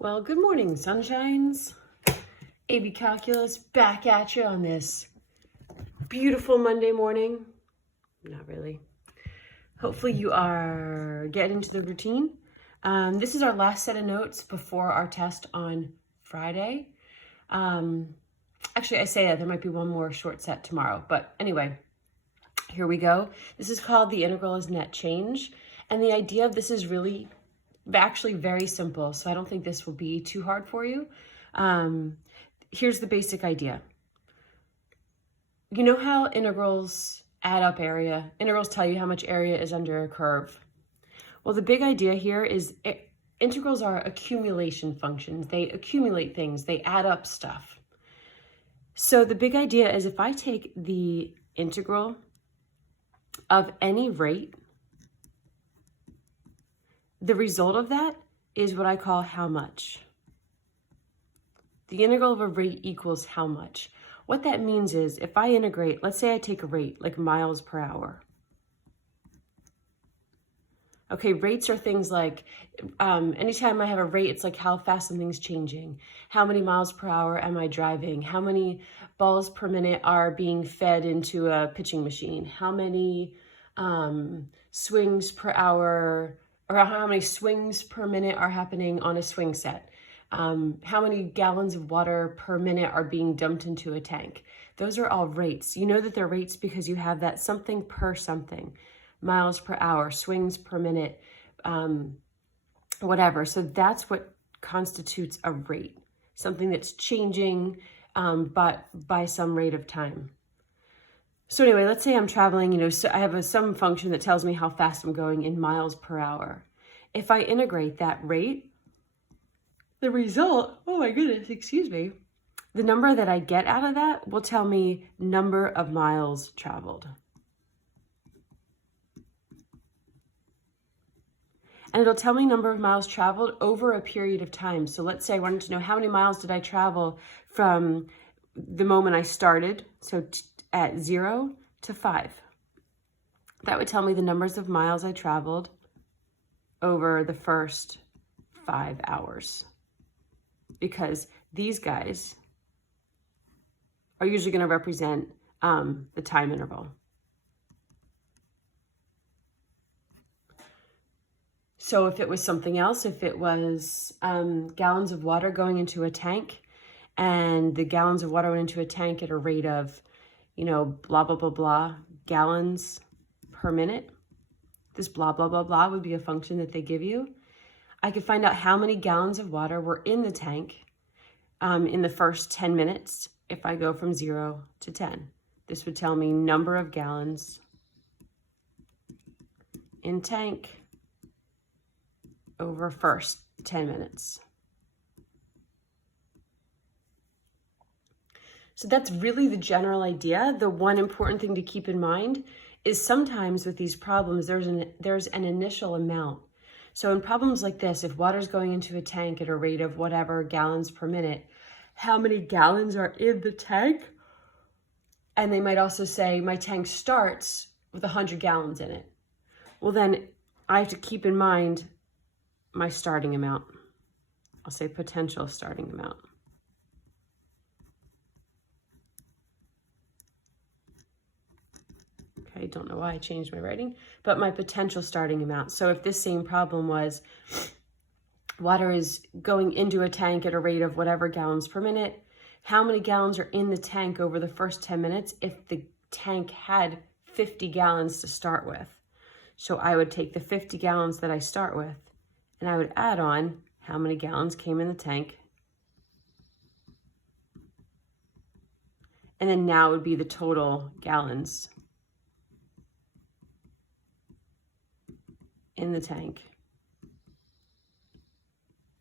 Well, good morning, sunshines. AB Calculus back at you on this beautiful Monday morning. Not really. Hopefully you are getting into the routine. This is our last set of notes before our test on Friday. Actually, I say that there might be one more short set tomorrow, but anyway, here we go. This is called the integral as net change. And the idea of this is really actually very simple, so I don't think this will be too hard for you. Here's the basic idea. You know how integrals add up area? Integrals tell you how much area is under a curve. Well, the big idea here is integrals are accumulation functions. They accumulate things. They add up stuff. So the big idea is if I take the integral of any rate, the result of that is what I call how much. The integral of a rate equals how much. What that means is if I integrate, let's say I take a rate like miles per hour. Okay, rates are things like, anytime I have a rate, it's like how fast something's changing. How many miles per hour am I driving? How many balls per minute are being fed into a pitching machine? How many swings per hour, or how many swings per minute are happening on a swing set? How many gallons of water per minute are being dumped into a tank? Those are all rates. You know that they're rates because you have that something per something. Miles per hour, swings per minute, whatever. So that's what constitutes a rate. Something that's changing, but by some rate of time. So anyway, let's say I'm traveling, so I have some function that tells me how fast I'm going in miles per hour. If I integrate that rate, the result, oh my goodness, excuse me, the number that I get out of that will tell me number of miles traveled. And it'll tell me number of miles traveled over a period of time. So let's say I wanted to know how many miles did I travel from the moment I started, so at 0 to 5. That would tell me the numbers of miles I traveled over the first 5 hours. Because these guys are usually going to represent the time interval. So if it was something else, if it was gallons of water going into a tank, and the gallons of water went into a tank at a rate of, blah, blah, blah, blah, gallons per minute, this blah, blah, blah, blah would be a function that they give you. I could find out how many gallons of water were in the tank in the first 10 minutes if I go from 0 to 10. This would tell me number of gallons in tank over first 10 minutes. So that's really the general idea. The one important thing to keep in mind is sometimes with these problems, there's an initial amount. So in problems like this, if water's going into a tank at a rate of whatever gallons per minute, how many gallons are in the tank? And they might also say, my tank starts with 100 gallons in it. Well, then I have to keep in mind my starting amount. I'll say potential starting amount. I don't know why I changed my writing, but my potential starting amount. So if this same problem was water is going into a tank at a rate of whatever gallons per minute, how many gallons are in the tank over the first 10 minutes if the tank had 50 gallons to start with? So I would take the 50 gallons that I start with and I would add on how many gallons came in the tank. And then now would be the total gallons in the tank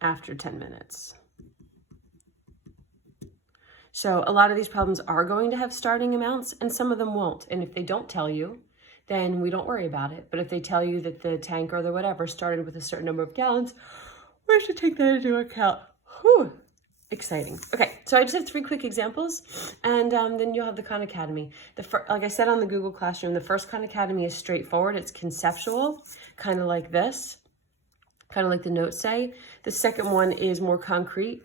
after 10 minutes. So a lot of these problems are going to have starting amounts and some of them won't. And if they don't tell you, then we don't worry about it. But if they tell you that the tank or the whatever started with a certain number of gallons, we should take that into account. Whew. Exciting. Okay, so I just have 3 quick examples, and then you'll have the Khan Academy. Like I said on the Google Classroom, the first Khan Academy is straightforward. It's conceptual, kind of like this. kind of like the notes say. The second one is more concrete,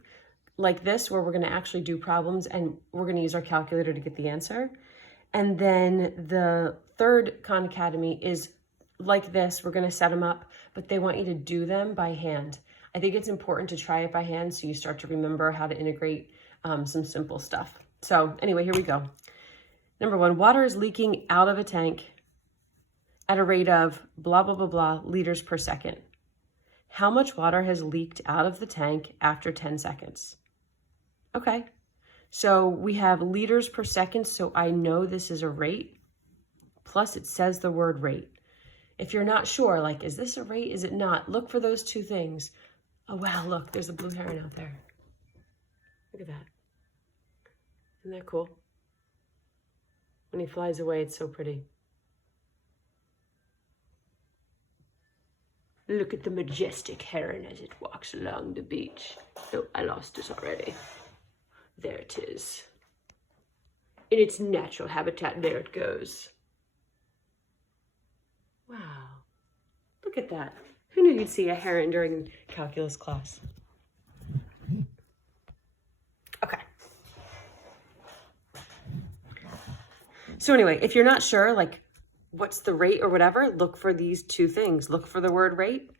like this, where we're going to actually do problems and we're going to use our calculator to get the answer. And then the third Khan Academy is like this. We're going to set them up, but they want you to do them by hand. I think it's important to try it by hand so you start to remember how to integrate some simple stuff. So anyway, here we go. Number one, water is leaking out of a tank at a rate of blah, blah, blah, blah liters per second. How much water has leaked out of the tank after 10 seconds? Okay, so we have liters per second, so I know this is a rate, plus it says the word rate. If you're not sure, like, is this a rate, is it not? Look for those two things. Oh, wow, look, there's a blue heron out there. Look at that. Isn't that cool? When he flies away, it's so pretty. Look at the majestic heron as it walks along the beach. Oh, I lost it already. There it is. In its natural habitat, there it goes. Wow. Look at that. Who knew you'd see a heron during calculus class? Okay. So anyway, if you're not sure, like, what's the rate or whatever, look for these two things. Look for the word rate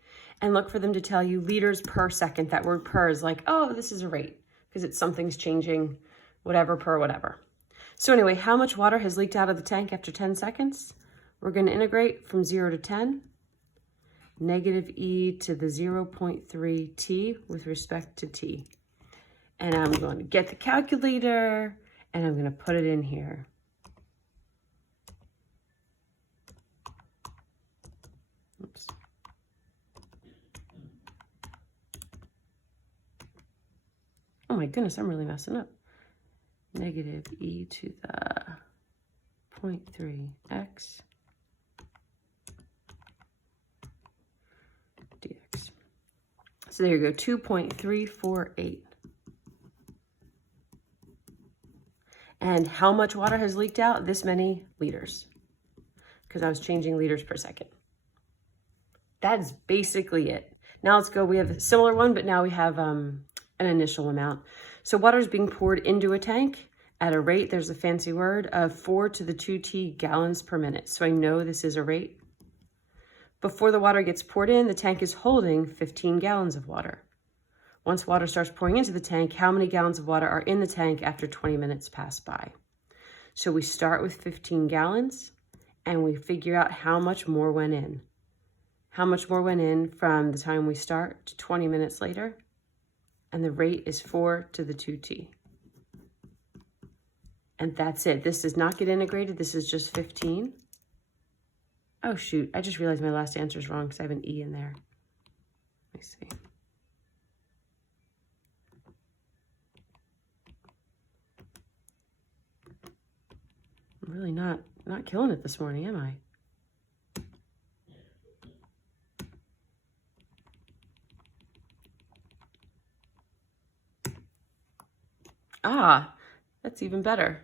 and look for them to tell you liters per second. That word per is like, oh, this is a rate because it's something's changing, whatever, per whatever. So anyway, how much water has leaked out of the tank after 10 seconds? We're going to integrate from 0 to 10, negative e to the 0.3 t with respect to t. And I'm going to get the calculator and I'm going to put it in here. Oops. Oh my goodness, I'm really messing up. Negative e to the 0.3x dx. So there you go, 2.348. And how much water has leaked out? This many liters, because I was changing liters per second. That's basically it. Now let's go, we have a similar one, but now we have an initial amount. So water is being poured into a tank at a rate, there's a fancy word, of 4 to the 2t gallons per minute. So I know this is a rate. Before the water gets poured in, the tank is holding 15 gallons of water. Once water starts pouring into the tank, how many gallons of water are in the tank after 20 minutes pass by? So we start with 15 gallons and we figure out how much more went in. How much more went in from the time we start to 20 minutes later? And the rate is 4 to the 2t. And that's it. This does not get integrated. This is just 15. Oh, shoot. I just realized my last answer is wrong because I have an e in there. Let me see. I'm really not killing it this morning, am I? Ah, that's even better.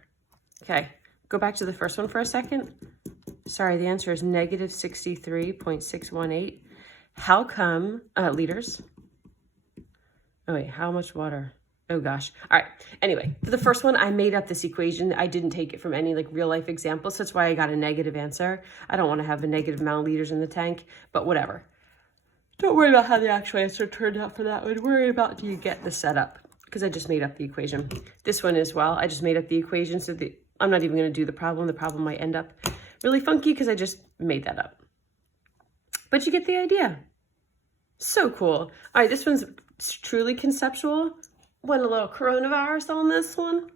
Okay, go back to the first one for a second. Sorry, the answer is negative 63.618. How come, liters? Oh wait, how much water? Oh gosh. All right. Anyway, for the first one, I made up this equation. I didn't take it from any like real life examples. So that's why I got a negative answer. I don't want to have a negative amount of liters in the tank, but whatever. Don't worry about how the actual answer turned out for that one. Worry about do you get the setup, because I just made up the equation. This one as well. I just made up the equation. So I'm not even going to do the problem. The problem might end up really funky because I just made that up. But you get the idea. So cool. All right, this one's truly conceptual. Went a little coronavirus on this one.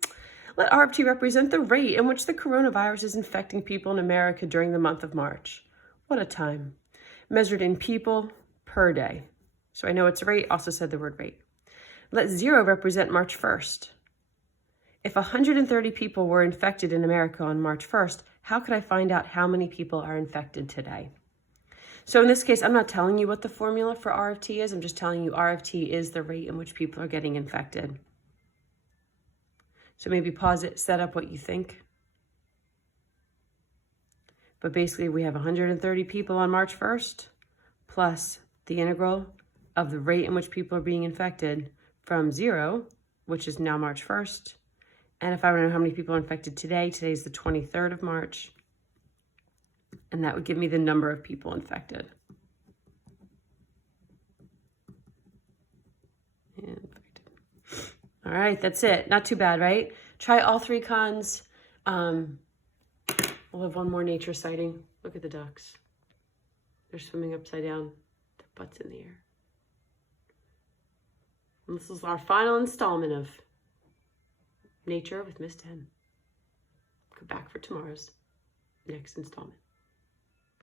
Let RFT represent the rate in which the coronavirus is infecting people in America during the month of March. What a time. Measured in people per day. So I know it's a rate, also said the word rate. Let 0 represent March 1st. If 130 people were infected in America on March 1st, how could I find out how many people are infected today? So in this case, I'm not telling you what the formula for RFT is. I'm just telling you RFT is the rate in which people are getting infected. So maybe pause it, set up what you think. But basically we have 130 people on March 1st plus the integral of the rate in which people are being infected from 0, which is now March 1st. And if I were to know how many people are infected today, today's the 23rd of March. And that would give me the number of people infected. All right, that's it. Not too bad, right? Try all 3 cons. We'll have one more nature sighting. Look at the ducks. They're swimming upside down, their butts in the air. And this is our final installment of Nature with Miss 10. Go back for tomorrow's next installment.